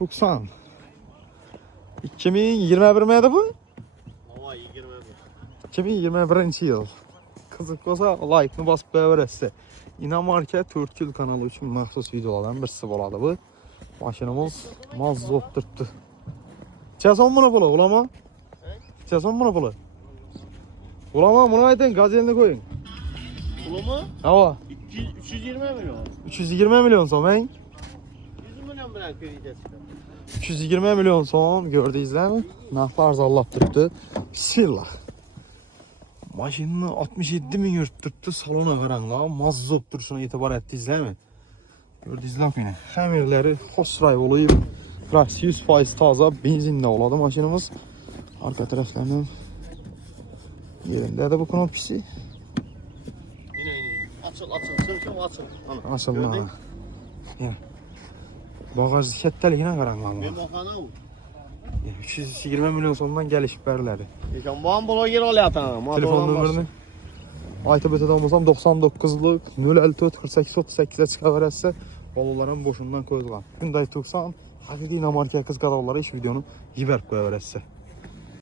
90. 2021 miydi bu? Hava 21. 2021 yıl. Kızık olsa like-ını basıp beğenirse. İnamarka Türkül kanalı için məxsus videolardan birisi boladı bu. Maşinimiz mazot tuttu. İçəsən bunu pulu, ulama? İçəsən bunu pulu? Ulama bunu aydın, gaz eline koyun. Pulu mu? Hava. 320 milyon. 320 milyon son ben. 100 milyon bilen kredide çıkar. 320 milyon son gördünüz değil mi? Naflar zallattırdı. Bismillah. Maşını 67 min yürüttürttü salona karanlığa. Mazot duruşuna itibar ettiniz değil mi? Gördünüz laf yine. Xəmirləri xoş ray oluyub. Qras 100% taza benzinlə oladı maşinimiz. Arka tərəflərinin yerində də bu knopkisi. Yine. Açıl. Sırtım açıl. Ana. Açılma. Gördün? Ya. Bagaj kətdəliginə qaranlığa. Benim okana mı? 320 milyon sonundan gəlişib bərləri. Geçen bu an bloger ol yatan. Telefon nömrəni ITBT-də olmasam 99'luk 054 48 38'e çıkaversə balaların boşundan koyulan. Hyundai Tucson, Hakiki inamarka qız qadavları iş videonu yibərb qoya verəsə.